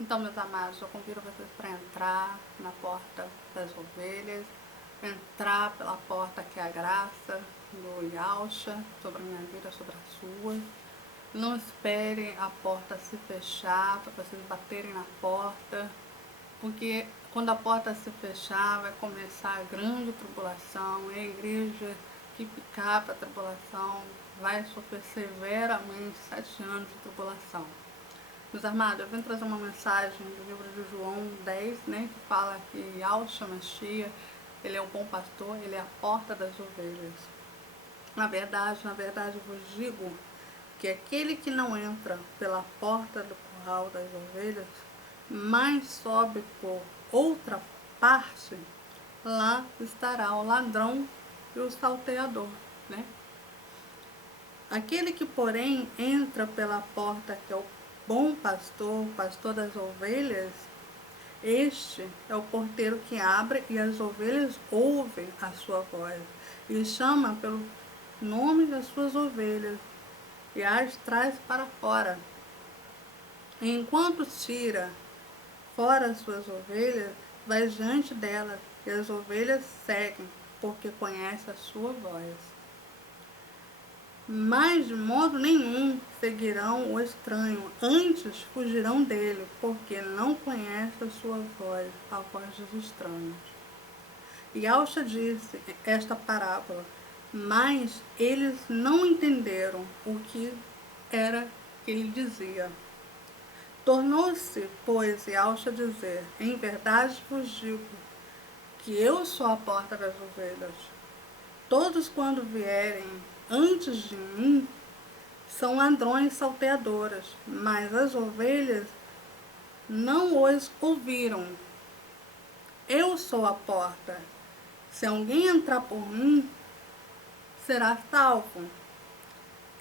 Então, meus amados, eu convido vocês para entrar na porta das ovelhas, entrar pela porta que é a graça do Yalcha sobre a minha vida, sobre a sua. Não esperem a porta se fechar para vocês baterem na porta, porque quando a porta se fechar vai começar a grande tribulação, e a igreja que ficar para a tribulação vai sofrer severamente 7 anos de tribulação. Meus amados, eu vim trazer uma mensagem do livro de João 10, né, que fala que Yahshua Mashiach, ele é o bom pastor, ele é a porta das ovelhas. Na verdade, eu vos digo que aquele que não entra pela porta do curral das ovelhas, mas sobe por outra parte, lá estará o ladrão e o salteador, né? Aquele que, porém, entra pela porta que é o bom pastor, o pastor das ovelhas, este é o porteiro que abre e as ovelhas ouvem a sua voz e chama pelo nome das suas ovelhas e as traz para fora. E enquanto tira fora as suas ovelhas, vai diante delas e as ovelhas seguem, porque conhece a sua voz. Mas de modo nenhum seguirão o estranho, antes fugirão dele, porque não conhece a sua voz, a voz dos estranhos. E Yahshua disse esta parábola, mas eles não entenderam o que era que ele dizia. Tornou-se, pois, Yahshua dizer, em verdade vos digo, que eu sou a porta das ovelhas. Todos quando vierem antes de mim, são ladrões salteadoras, mas as ovelhas não os ouviram. Eu sou a porta. Se alguém entrar por mim, será salvo.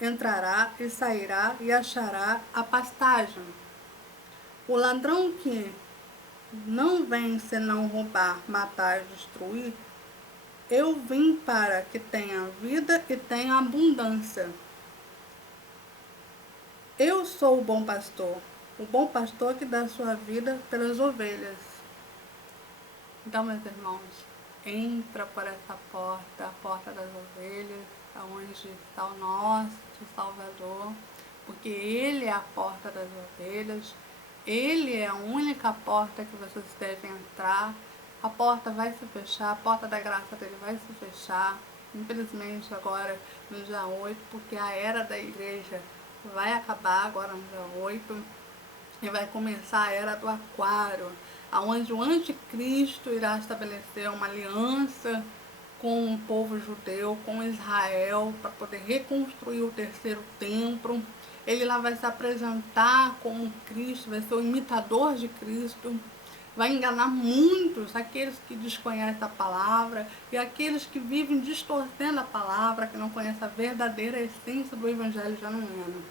Entrará e sairá e achará a pastagem. O ladrão que não vem senão roubar, matar e destruir, eu vim para que tenha vida e tenha abundância. Eu sou o bom pastor que dá sua vida pelas ovelhas. Então, meus irmãos, entra por essa porta, a porta das ovelhas, onde está o nosso Salvador, porque Ele é a porta das ovelhas, Ele é a única porta que vocês devem entrar. A porta vai se fechar, a porta da graça dele vai se fechar, infelizmente agora no dia 8, porque a era da igreja vai acabar agora no dia 8 e vai começar a era do aquário, onde o anticristo irá estabelecer uma aliança com o povo judeu, com Israel, para poder reconstruir o terceiro templo. Ele lá vai se apresentar como Cristo, vai ser o imitador de Cristo, vai enganar muitos, aqueles que desconhecem a palavra e aqueles que vivem distorcendo a palavra, que não conhecem a verdadeira essência do evangelho genuíno.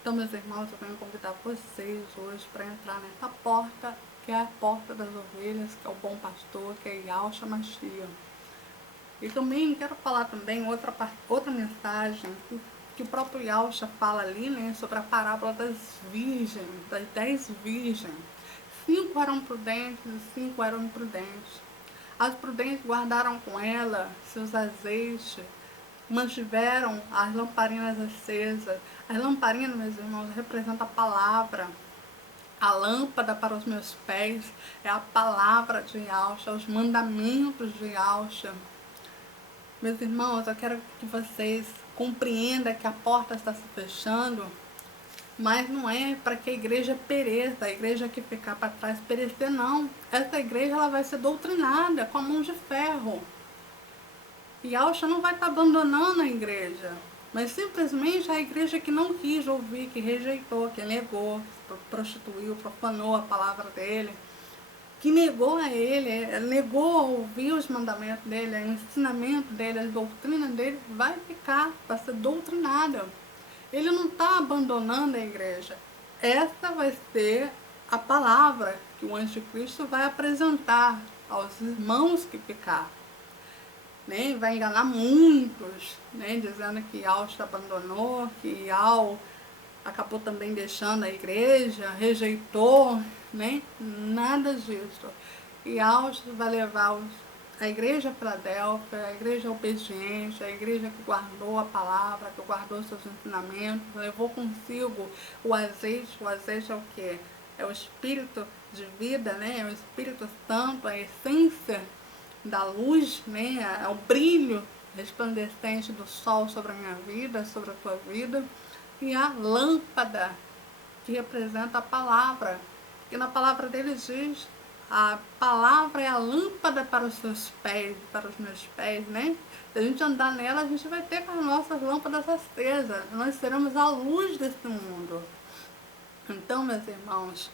Então, meus irmãos, eu venho convidar vocês hoje para entrar nessa porta, que é a porta das ovelhas, que é o bom pastor, que é Yahshua Mashiach. E também quero falar também outra mensagem que o próprio Yahshua fala ali, né, sobre a parábola das virgens, das 10 virgens. 5 eram prudentes e 5 eram imprudentes. As prudentes guardaram com ela seus azeites, mantiveram as lamparinas acesas. As lamparinas, meus irmãos, representam a palavra. A lâmpada para os meus pés é a palavra de Yahshua, os mandamentos de Yahshua. Meus irmãos, eu quero que vocês compreendam que a porta está se fechando, mas não é para que a igreja pereça, a igreja que ficar para trás perecer, não. Essa igreja ela vai ser doutrinada com a mão de ferro. E Yahshua não vai estar abandonando a igreja, mas simplesmente a igreja que não quis ouvir, que rejeitou, que negou, que prostituiu, profanou a palavra dele, que negou a ele, negou ouvir os mandamentos dele, o ensinamento dele, a doutrina dele, vai ficar, vai ser doutrinada. Ele não está abandonando a igreja. Essa vai ser a palavra que o anticristo vai apresentar aos irmãos que ficar. Né? Vai enganar muitos, né? Dizendo que Yahshua abandonou, que acabou também deixando a igreja, rejeitou, né? Nada disso. E Austin vai levar a igreja Filadélfia, a igreja obediente, a igreja que guardou a palavra, que guardou seus ensinamentos, levou consigo o azeite. O azeite é o quê? É o espírito de vida, né? É o Espírito Santo, a essência da luz, né? É o brilho resplandecente do sol sobre a minha vida, sobre a tua vida. E a lâmpada, que representa a palavra. E na palavra dele diz, a palavra é a lâmpada para os seus pés, para os meus pés, né? Se a gente andar nela, a gente vai ter com as nossas lâmpadas acesas. Nós seremos a luz desse mundo. Então, meus irmãos,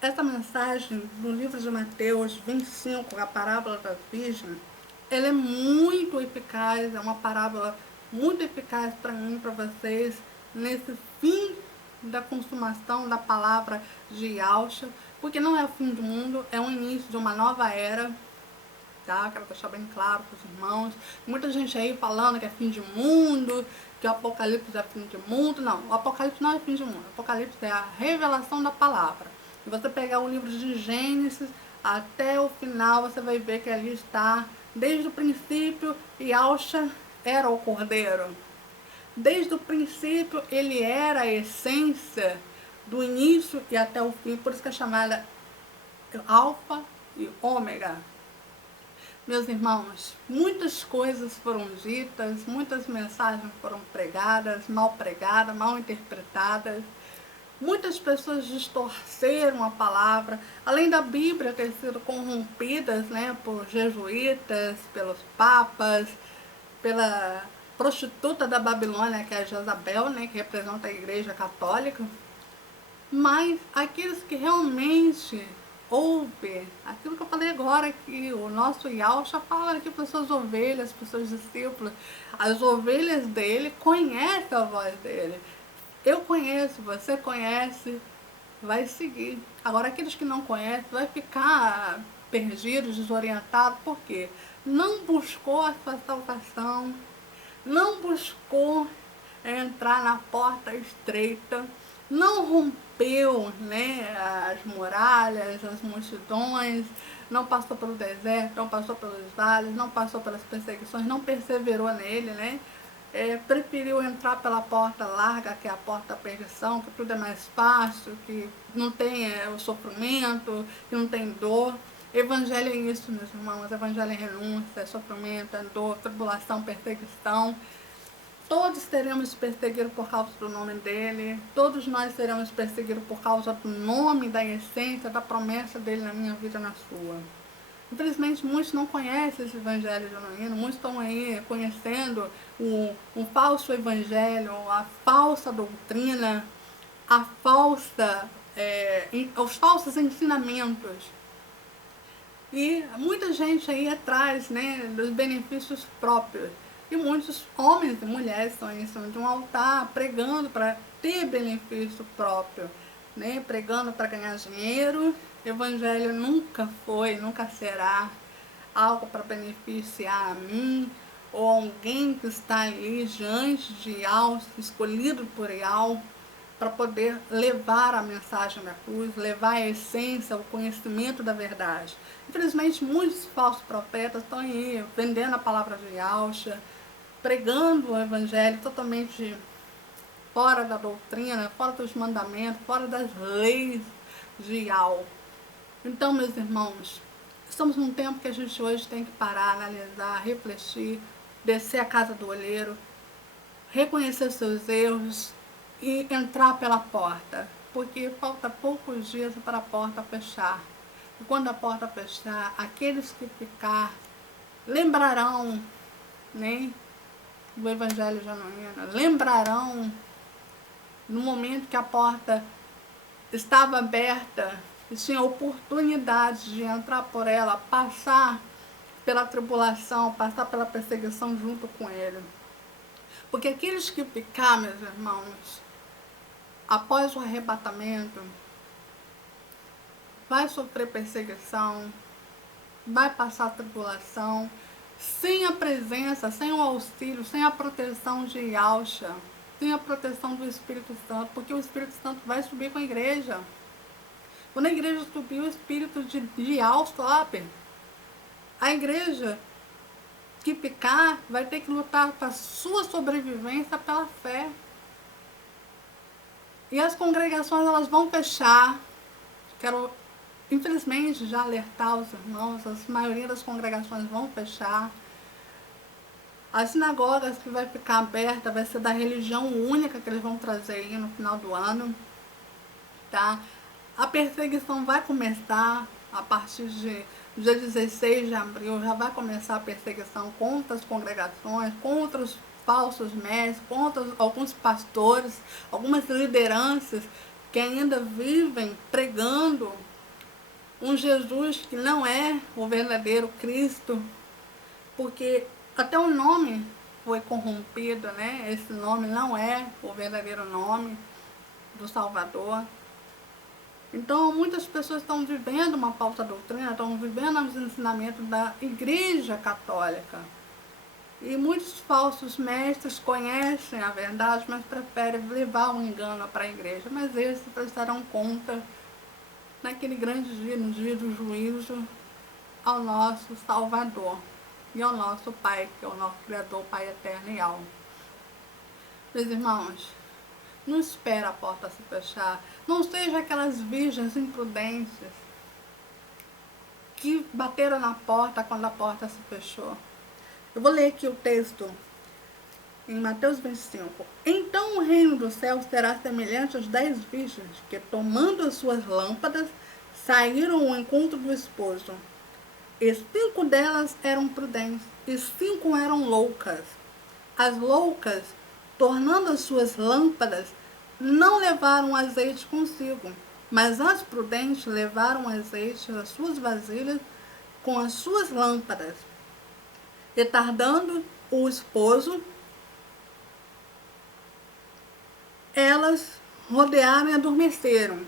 essa mensagem do livro de Mateus 25, a parábola da Virgem, ela é muito eficaz, é uma parábola muito eficaz para mim e para vocês, nesse fim da consumação da palavra de Yahshua, porque não é o fim do mundo, é o início de uma nova era, tá? Quero deixar bem claro para os irmãos. Muita gente aí falando que é fim de mundo, que o Apocalipse é fim de mundo. Não, o Apocalipse não é fim de mundo. O Apocalipse é a revelação da palavra. Se você pegar o livro de Gênesis até o final, você vai ver que ali está, desde o princípio, Yahshua era o Cordeiro. Desde o princípio, ele era a essência do início e até o fim. Por isso que é chamada Alfa e Ômega. Meus irmãos, muitas coisas foram ditas, muitas mensagens foram pregadas, mal interpretadas. Muitas pessoas distorceram a palavra, além da Bíblia ter sido corrompida, né, por jesuítas, pelos papas, pela prostituta da Babilônia, que é a Jezabel, né, que representa a Igreja Católica. Mas aqueles que realmente ouvem aquilo que eu falei agora, que o nosso Yahshua fala aqui para as suas ovelhas, para os seus discípulos, as ovelhas dele conhecem a voz dele. Eu conheço, você conhece, vai seguir. Agora, aqueles que não conhecem, vai ficar perdido, desorientado, porque não buscou a sua salvação, não buscou entrar na porta estreita, não rompeu, né, as muralhas, as multidões, não passou pelo deserto, não passou pelos vales, não passou pelas perseguições, não perseverou nele, né? Preferiu entrar pela porta larga, que é a porta da perdição, que tudo é mais fácil, que não tem o sofrimento, que não tem dor. Evangelho é isso, meus irmãos. Evangelho é renúncia, é sofrimento, é dor, tribulação, perseguição. Todos seremos perseguidos por causa do nome dele. Todos nós seremos perseguidos por causa do nome, da essência, da promessa dele na minha vida e na sua. Infelizmente, muitos não conhecem esse evangelho genuíno, muitos estão aí conhecendo um falso evangelho, a falsa doutrina, os falsos ensinamentos. E muita gente aí atrás, né, dos benefícios próprios. E muitos homens e mulheres estão em cima de um altar pregando para ter benefício próprio, né, pregando para ganhar dinheiro. Evangelho nunca foi, nunca será algo para beneficiar a mim ou alguém que está ali diante de Yahweh, escolhido por Yahweh, para poder levar a mensagem da cruz, levar a essência, o conhecimento da verdade. Infelizmente, muitos falsos profetas estão aí vendendo a palavra de Yahweh, pregando o evangelho totalmente fora da doutrina, fora dos mandamentos, fora das leis de Yahweh. Então, meus irmãos, estamos num tempo que a gente hoje tem que parar, analisar, refletir, descer a casa do olheiro, reconhecer seus erros e entrar pela porta, porque falta poucos dias para a porta fechar. E quando a porta fechar, aqueles que ficar lembrarão, né, do Evangelho genuíno, lembrarão no momento que a porta estava aberta e tinha oportunidade de entrar por ela, passar pela tribulação, passar pela perseguição junto com ele. Porque aqueles que ficar, meus irmãos, após o arrebatamento, vai sofrer perseguição, vai passar tribulação, sem a presença, sem o auxílio, sem a proteção de Yahshua. tem a proteção do Espírito Santo, porque o Espírito Santo vai subir com a igreja. Quando a igreja subir, o espírito de Al sobe. A igreja que ficar vai ter que lutar para a sua sobrevivência pela fé. E as congregações, elas vão fechar. Quero, infelizmente, já alertar os irmãos, a maioria das congregações vão fechar. As sinagogas que vai ficar aberta vai ser da religião única que eles vão trazer aí no final do ano, tá? A perseguição vai começar a partir de dia 16 de abril, já vai começar a perseguição contra as congregações, contra os falsos mestres, contra alguns pastores, algumas lideranças que ainda vivem pregando um Jesus que não é o verdadeiro Cristo, porque até o nome foi corrompido, né? Esse nome não é o verdadeiro nome do Salvador. Então, muitas pessoas estão vivendo uma falsa doutrina, estão vivendo os ensinamentos da Igreja Católica. E muitos falsos mestres conhecem a verdade, mas preferem levar o engano para a igreja. Mas esses prestarão conta naquele grande dia, no dia do juízo, ao nosso Salvador e ao nosso Pai, que é o nosso Criador, Pai eterno e alvo. Meus irmãos, não espera a porta se fechar. Não seja aquelas virgens imprudentes que bateram na porta quando a porta se fechou. Eu vou ler aqui o texto em Mateus 25. Então o reino do céu será semelhante às 10 virgens que, tomando as suas lâmpadas, saíram ao encontro do esposo. E 5 delas eram prudentes, e 5 eram loucas. As loucas, tornando as suas lâmpadas, não levaram azeite consigo, mas as prudentes levaram azeite nas suas vasilhas com as suas lâmpadas. E tardando o esposo, elas rodearam e adormeceram.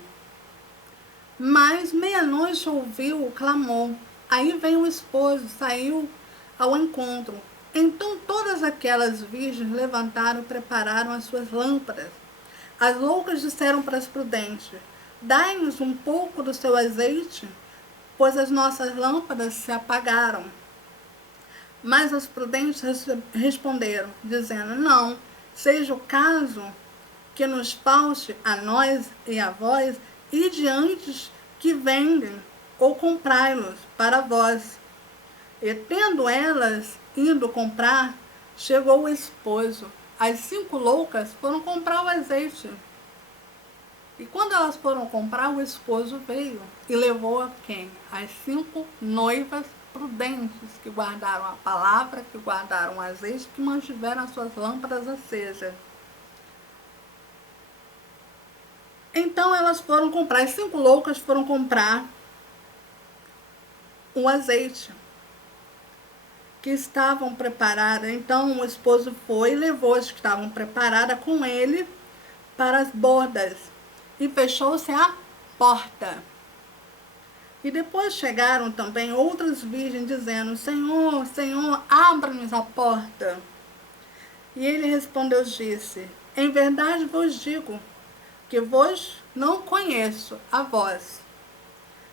Mas meia-noite ouviu o clamor. Aí veio o esposo, saiu ao encontro. Então todas aquelas virgens levantaram e prepararam as suas lâmpadas. As loucas disseram para as prudentes: dai-nos um pouco do seu azeite, pois as nossas lâmpadas se apagaram. Mas as prudentes responderam, dizendo: não, seja o caso que nos falte a nós e a vós, e diante que vendem, ou comprai-los para vós. E tendo elas ido comprar, chegou o esposo. As 5 loucas foram comprar o azeite. E quando elas foram comprar, o esposo veio e levou a quem? As 5 noivas prudentes, que guardaram a palavra, que guardaram o azeite, que mantiveram as suas lâmpadas acesas. Então elas foram comprar, as 5 loucas foram comprar o azeite que estavam preparadas. Então o esposo foi e levou as que estavam preparadas com ele para as bodas, e fechou-se a porta. E depois chegaram também outras virgens, dizendo: Senhor, Senhor, abra-nos a porta. E ele respondeu, disse: em verdade vos digo, que vos não conheço a vós.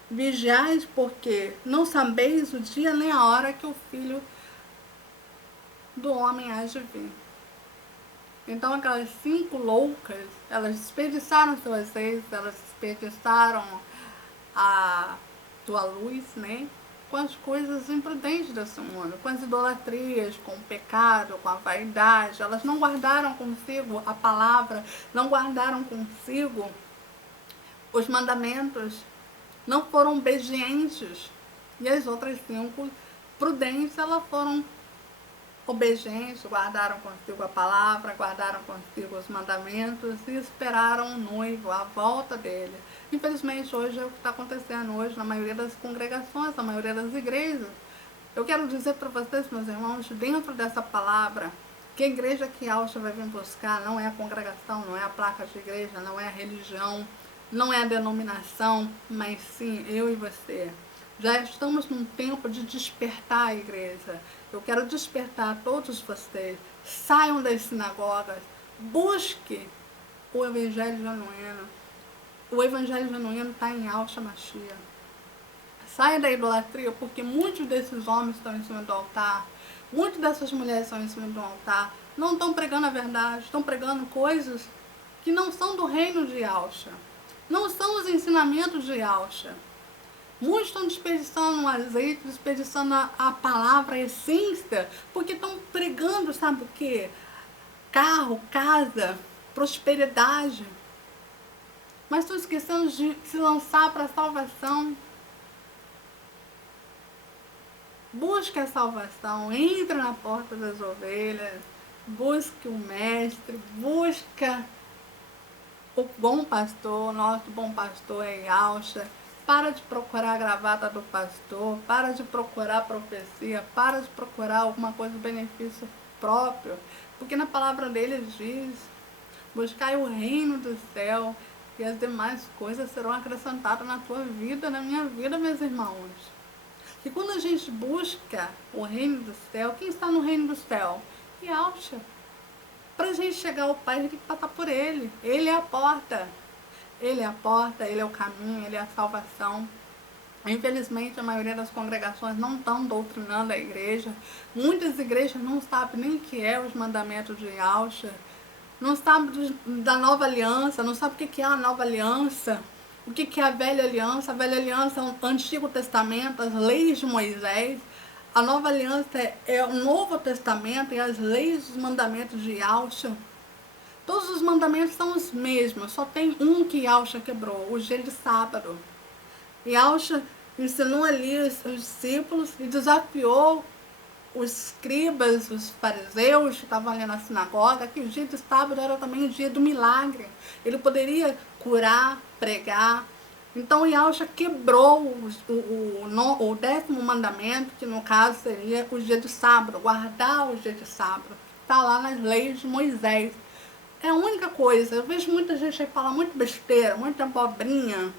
Vigiais, porque não sabeis o dia nem a hora que o Filho do Homem há de vir. Então aquelas 5 loucas, elas desperdiçaram seu azeite, elas desperdiçaram a tua luz, né? Com as coisas imprudentes desse mundo, com as idolatrias, com o pecado, com a vaidade. Elas não guardaram consigo a palavra, não guardaram consigo os mandamentos, não foram obedientes. E as outras 5 prudentes, elas foram obedientes, guardaram consigo a palavra, guardaram consigo os mandamentos e esperaram o noivo, a volta dele. Infelizmente, hoje é o que está acontecendo hoje na maioria das congregações, na maioria das igrejas. Eu quero dizer para vocês, meus irmãos, dentro dessa palavra, que a igreja que Alcha vai vir buscar não é a congregação, não é a placa de igreja, não é a religião, não é a denominação, mas sim eu e você. Já estamos num tempo de despertar a igreja. Eu quero despertar todos vocês. Saiam das sinagogas, Busque o Evangelho genuíno. O Evangelho genuíno está em Yahshua Mashiach. Saia da idolatria, porque muitos desses homens estão em cima do altar, muitas dessas mulheres estão em cima do altar, não estão pregando a verdade, estão pregando coisas que não são do reino de Yahshua, não são os ensinamentos de Yahshua. Muitos estão desperdiçando o azeite, desperdiçando a palavra, a essência, porque estão pregando, sabe o quê? Carro, casa, prosperidade. Mas estão esquecendo de se lançar para a salvação. Busque a salvação, entre na porta das ovelhas, busque o mestre, busca o bom pastor, nosso bom pastor é Yahshua. Para de procurar a gravata do pastor, para de procurar profecia, para de procurar alguma coisa de benefício próprio, porque na palavra dele diz: buscai o reino do céu e as demais coisas serão acrescentadas na tua vida, na minha vida, meus irmãos. E quando a gente busca o reino do céu, quem está no reino do céu? Yahshua. Para a gente chegar ao Pai, a gente tem que passar por Ele. Ele é a porta. Ele é a porta, Ele é o caminho, Ele é a salvação. Infelizmente, a maioria das congregações não estão doutrinando a igreja. Muitas igrejas não sabem nem o que é os mandamentos de Yahshua. Não sabem da nova aliança, não sabem o que é a nova aliança. O que é a velha aliança? A velha aliança é o Antigo Testamento, as leis de Moisés. A nova aliança é o Novo Testamento e as leis e os mandamentos de Yahshua. Todos os mandamentos são os mesmos, só tem um que Yahshua quebrou, o dia de sábado. Yahshua ensinou ali os discípulos e desafiou os escribas, os fariseus que estavam ali na sinagoga, que o dia de sábado era também o dia do milagre. Ele poderia curar, pregar. Então Yahshua quebrou o 10º mandamento, que no caso seria o dia de sábado, guardar o dia de sábado. Está lá nas leis de Moisés. É a única coisa. Eu vejo muita gente aí falar muito besteira, muita abobrinha,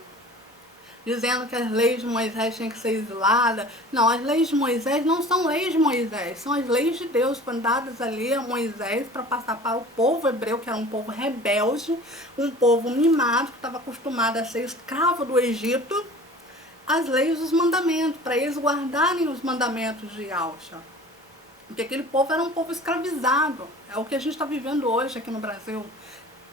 dizendo que as leis de Moisés têm que ser isoladas. Não, as leis de Moisés não são leis de Moisés, são as leis de Deus, foram dadas ali a Moisés para passar para o povo hebreu, que era um povo rebelde, um povo mimado, que estava acostumado a ser escravo do Egito, as leis dos mandamentos, para eles guardarem os mandamentos de Yahshua. Porque aquele povo era um povo escravizado, é o que a gente está vivendo hoje aqui no Brasil.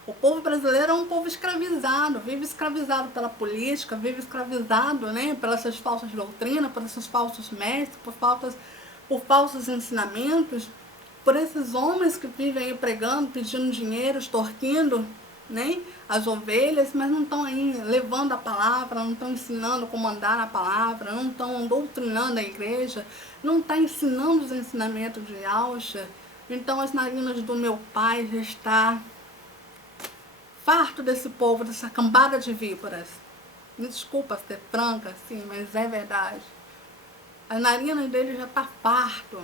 O povo brasileiro é um povo escravizado, vive escravizado pela política, vive escravizado, né, pelas suas falsas doutrinas, por esses falsos mestres, por falsos ensinamentos, por esses homens que vivem aí pregando, pedindo dinheiro, extorquindo, né, as ovelhas, mas não estão aí levando a palavra, não estão ensinando como andar na palavra, não estão doutrinando a igreja, não estão ensinando os ensinamentos de Yahshua. Então as narinas do meu Pai já está farto desse povo, dessa cambada de víboras. Me desculpa ser franca assim, mas é verdade. As narinas dele já está farto.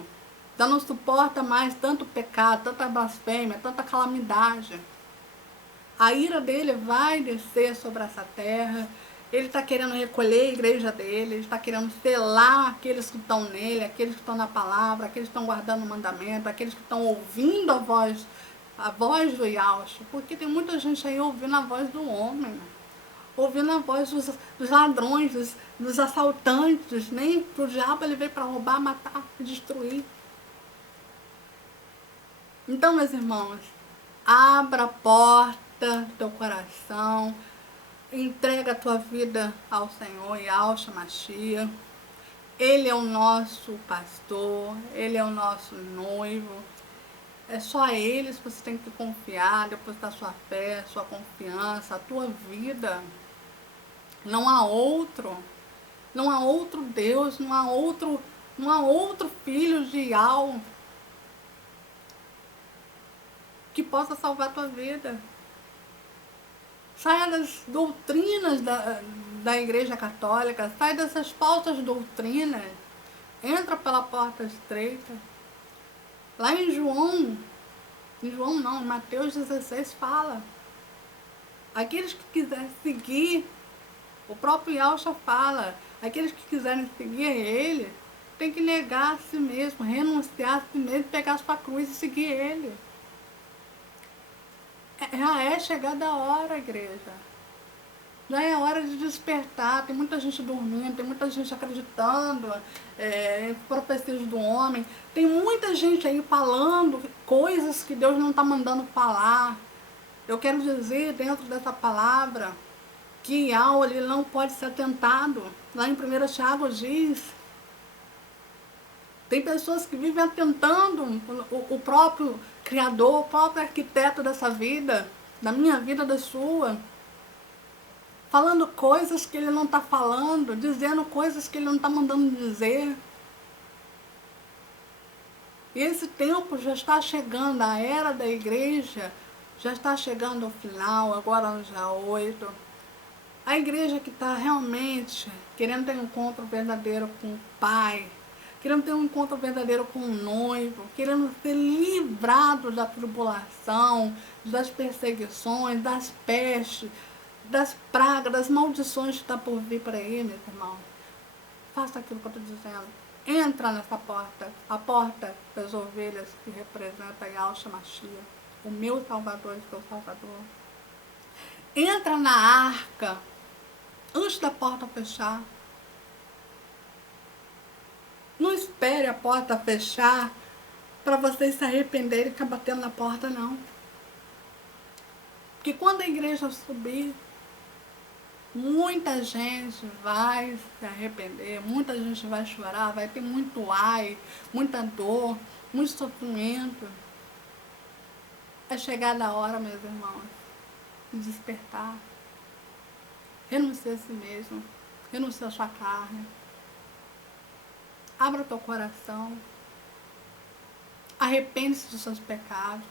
Já não suporta mais tanto pecado, tanta blasfêmia, tanta calamidade. A ira dele vai descer sobre essa terra. Ele está querendo recolher a igreja dele, ele está querendo selar aqueles que estão nele, aqueles que estão na palavra, aqueles que estão guardando o mandamento, aqueles que estão ouvindo a voz do Yahshua, porque tem muita gente aí ouvindo a voz do homem, ouvindo a voz dos ladrões, dos assaltantes, nem pro diabo ele veio para roubar, matar e destruir. Então, meus irmãos, abra a porta do teu coração, entrega a tua vida ao Senhor Yahshua Mashiach. Ele é o nosso pastor, Ele é o nosso noivo. É só a Ele que você tem que confiar, depositar sua fé, sua confiança, a tua vida. Não há outro. Não há outro Deus, não há outro filho de Yahweh que possa salvar a tua vida. Saia das doutrinas da Igreja Católica, saia dessas falsas doutrinas. Entra pela porta estreita. Lá em Mateus 16 fala: aqueles que quiserem seguir, o próprio Yahshua fala, aqueles que quiserem seguir Ele, tem que negar a si mesmo, renunciar a si mesmo, pegar a sua cruz e seguir Ele. Já é chegada a hora, igreja. Já é hora de despertar. Tem muita gente dormindo, tem muita gente acreditando em profecias do homem. Tem muita gente aí falando coisas que Deus não está mandando falar. Eu quero dizer, dentro dessa palavra, que Iau, ele não pode ser tentado. Lá em 1 Tiago diz, tem pessoas que vivem atentando o próprio Criador, o próprio arquiteto dessa vida, da minha vida, da sua, falando coisas que ele não está falando, dizendo coisas que ele não está mandando dizer. E esse tempo já está chegando, a era da igreja já está chegando ao final, agora no dia 8. A igreja que está realmente querendo ter um encontro verdadeiro com o Pai, querendo ter um encontro verdadeiro com o noivo, querendo ser livrado da tribulação, das perseguições, das pestes, das pragas, das maldições que está por vir para aí, meus irmãos. Faça aquilo que eu estou dizendo. Entra nessa porta, a porta das ovelhas que representa Yahshua Mashiach, o meu Salvador e seu Salvador. Entra na arca, antes da porta fechar. Não espere a porta fechar para vocês se arrependerem e ficar batendo na porta, não. Porque quando a igreja subir, muita gente vai se arrepender, muita gente vai chorar, vai ter muito ai, muita dor, muito sofrimento. É chegada a hora, meus irmãos, de despertar. Renuncie a si mesmo, renuncie a sua carne. Abra teu coração. Arrepende-se dos seus pecados.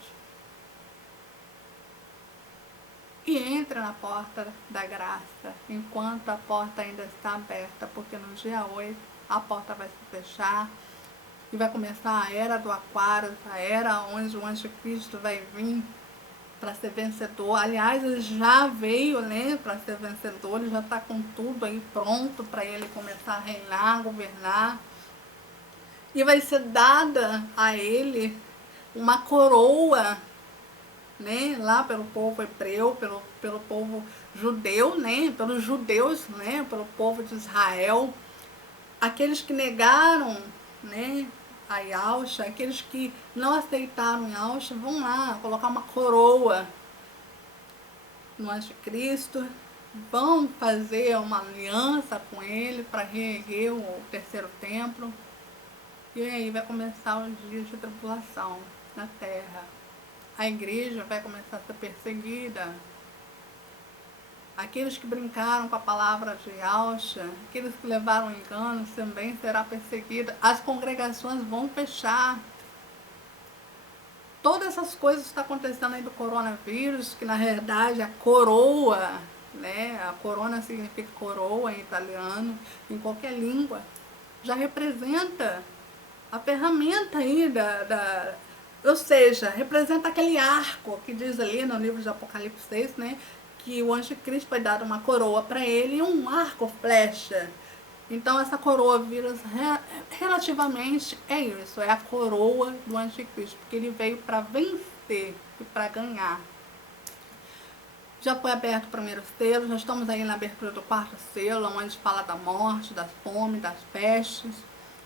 E entre na porta da graça, enquanto a porta ainda está aberta, porque no dia 8 a porta vai se fechar e vai começar a era do aquário, a era onde o anticristo vai vir para ser vencedor. Aliás, ele já veio, né, para ser vencedor, ele já está com tudo aí pronto para ele começar a reinar, governar. E vai ser dada a ele uma coroa, né, lá pelo povo hebreu, pelo povo judeu, né, pelos judeus, né, pelo povo de Israel, aqueles que negaram, né, a Yahshua, aqueles que não aceitaram Yahshua, vão lá colocar uma coroa no anticristo, vão fazer uma aliança com ele para reerguer o terceiro templo, e aí vai começar o dia de tribulação na terra. A igreja vai começar a ser perseguida. Aqueles que brincaram com a palavra de Yahshua, aqueles que levaram engano, também será perseguida. As congregações vão fechar. Todas essas coisas que estão acontecendo aí do coronavírus, que na verdade a coroa, né, a corona significa coroa em italiano, em qualquer língua, já representa a ferramenta aí ou seja, representa aquele arco que diz ali no livro de Apocalipse 6, né, que o anticristo vai dar uma coroa para ele e um arco flecha. Então essa coroa vírus relativamente é isso, é a coroa do anticristo, porque ele veio para vencer e para ganhar. Já foi aberto o primeiro selo, já estamos aí na abertura do quarto selo, onde fala da morte, da fome, das pestes.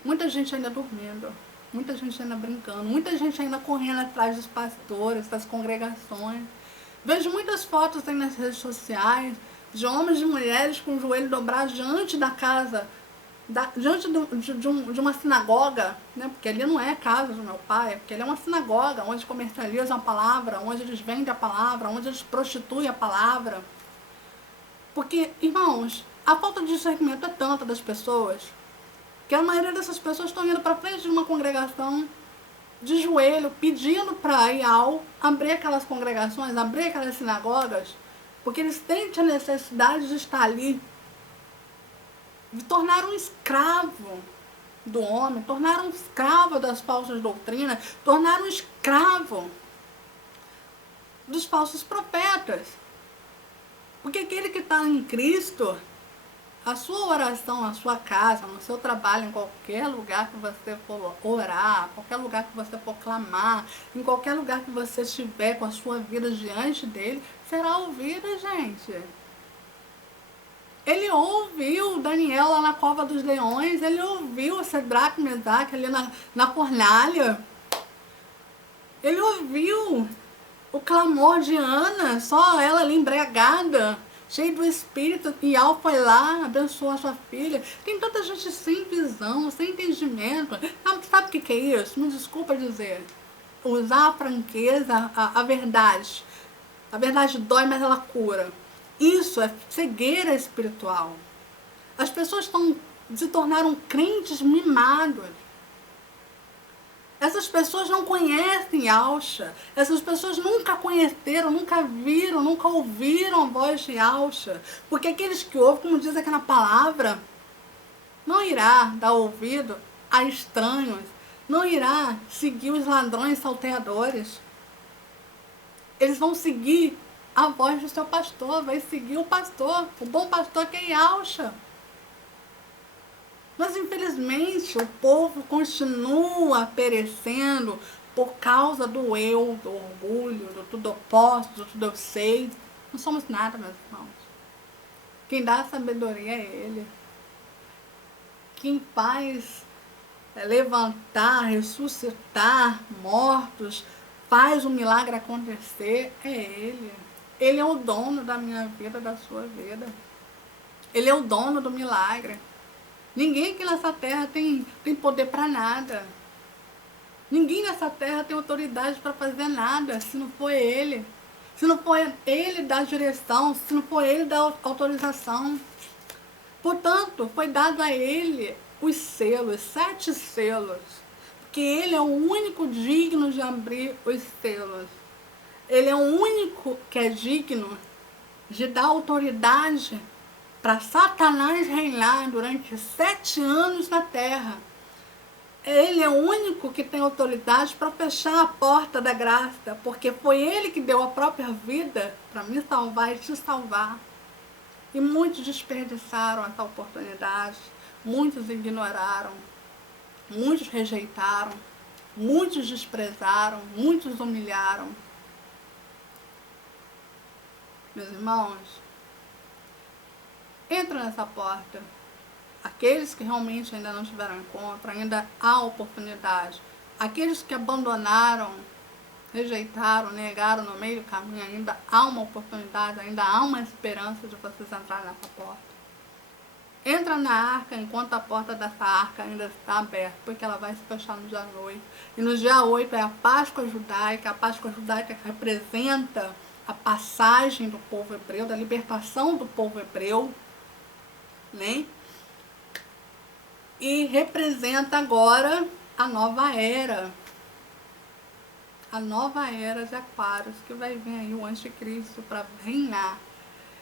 Muita gente ainda dormindo, muita gente ainda brincando, muita gente ainda correndo atrás dos pastores, das congregações. Vejo muitas fotos aí nas redes sociais de homens e mulheres com o joelho dobrado diante da casa, diante de uma sinagoga, né? Porque ali não é a casa do meu pai, porque ali é uma sinagoga onde comercializam a palavra, onde eles vendem a palavra, onde eles prostituem a palavra. Porque, irmãos, a falta de discernimento é tanta das pessoas que a maioria dessas pessoas estão indo para frente de uma congregação de joelho, pedindo para Iau abrir aquelas congregações, abrir aquelas sinagogas, porque eles sentem a necessidade de estar ali. De tornar um escravo do homem, tornar um escravo das falsas doutrinas, tornar um escravo dos falsos profetas. Porque aquele que está em Cristo, A sua oração na sua casa, no seu trabalho, em qualquer lugar que você for orar, qualquer lugar que você for clamar, em qualquer lugar que você estiver com a sua vida diante dele, será ouvida, gente. Ele ouviu Daniel lá na cova dos leões, ele ouviu Sadraque, Mesaque ali na fornalha. Ele ouviu o clamor de Ana, só ela ali embriagada, cheia do Espírito, e Al foi lá, abençoou a sua filha. Tem tanta gente sem visão, sem entendimento. Sabe o que é isso? Me desculpa dizer. Usar a franqueza, a verdade. A verdade dói, mas ela cura. Isso é cegueira espiritual. As pessoas se tornaram crentes mimados. Essas pessoas não conhecem Yahshua. Essas pessoas nunca conheceram, nunca viram, nunca ouviram a voz de Yahshua. Porque aqueles que ouvem, como diz aqui na palavra, não irá dar ouvido a estranhos, não irá seguir os ladrões salteadores. Eles vão seguir a voz do seu pastor, vai seguir o pastor, o bom pastor que é Yahshua. Mas, infelizmente, o povo continua perecendo por causa do eu, do orgulho, do tudo eu posso, do tudo eu sei. Não somos nada, meus irmãos. Quem dá a sabedoria é Ele. Quem faz levantar, ressuscitar mortos, faz o milagre acontecer, é Ele. Ele é o dono da minha vida, da sua vida. Ele é o dono do milagre. Ninguém aqui nessa terra tem poder para nada. Ninguém nessa terra tem autoridade para fazer nada se não for Ele. Se não for Ele dar direção, se não for Ele dar autorização. Portanto, foi dado a Ele os selos, 7 selos. Porque Ele é o único digno de abrir os selos. Ele é o único que é digno de dar autoridade para Satanás reinar durante 7 anos na terra. Ele é o único que tem autoridade para fechar a porta da graça, porque foi Ele que deu a própria vida para me salvar e te salvar. E muitos desperdiçaram essa oportunidade, muitos ignoraram, muitos rejeitaram, muitos desprezaram, muitos humilharam. Meus irmãos, entra nessa porta. Aqueles que realmente ainda não tiveram encontro, ainda há oportunidade. Aqueles que abandonaram, rejeitaram, negaram no meio do caminho, ainda há uma oportunidade, ainda há uma esperança de vocês entrarem nessa porta. Entra na arca enquanto a porta dessa arca ainda está aberta, porque ela vai se fechar no dia 8. E no dia 8 é a Páscoa judaica que representa a passagem do povo hebreu, da libertação do povo hebreu, né? E representa agora a nova era. A nova era de Aquários, que vai vir aí o anticristo para reinar.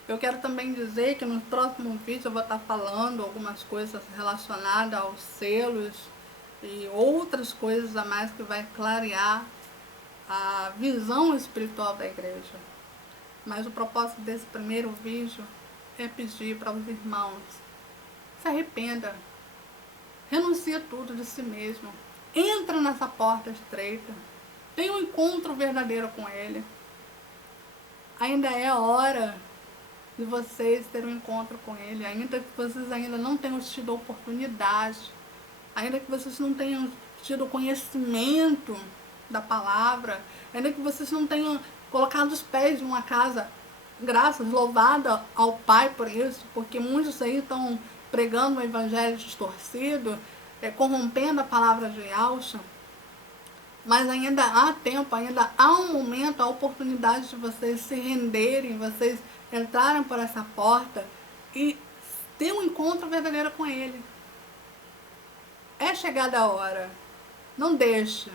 Eu quero também dizer que no próximo vídeo eu vou estar falando algumas coisas relacionadas aos selos e outras coisas a mais que vai clarear a visão espiritual da igreja. Mas o propósito desse primeiro vídeo é pedir para os irmãos: se arrependa, renuncia tudo de si mesmo, entra nessa porta estreita, tenha um encontro verdadeiro com Ele. Ainda é hora de vocês terem um encontro com Ele, ainda que vocês ainda não tenham tido oportunidade, ainda que vocês não tenham tido conhecimento da palavra, ainda que vocês não tenham colocado os pés de uma casa, graças, louvada ao Pai por isso, porque muitos aí estão pregando um evangelho distorcido, corrompendo a palavra de Yahshua. Mas ainda há tempo, ainda há um momento, a oportunidade de vocês se renderem, vocês entrarem por essa porta e ter um encontro verdadeiro com Ele. É chegada a hora. Não deixe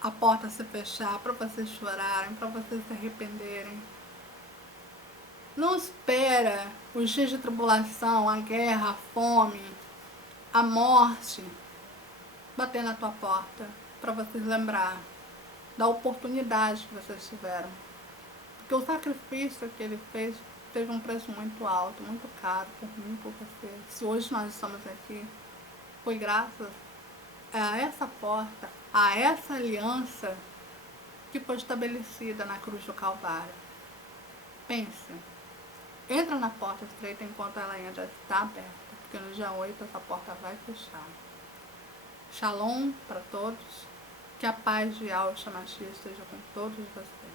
a porta se fechar para vocês chorarem, para vocês se arrependerem. Não espera os dias de tribulação, a guerra, a fome, a morte bater na tua porta para vocês lembrar da oportunidade que vocês tiveram. Porque o sacrifício que Ele fez teve um preço muito alto, muito caro por mim, por você. Se hoje nós estamos aqui, foi graças a essa porta, a essa aliança que foi estabelecida na cruz do Calvário. Pense, entra na porta estreita enquanto ela ainda está aberta, porque no dia 8 essa porta vai fechar. Shalom para todos, que a paz de Yahshua Mashiach esteja com todos vocês.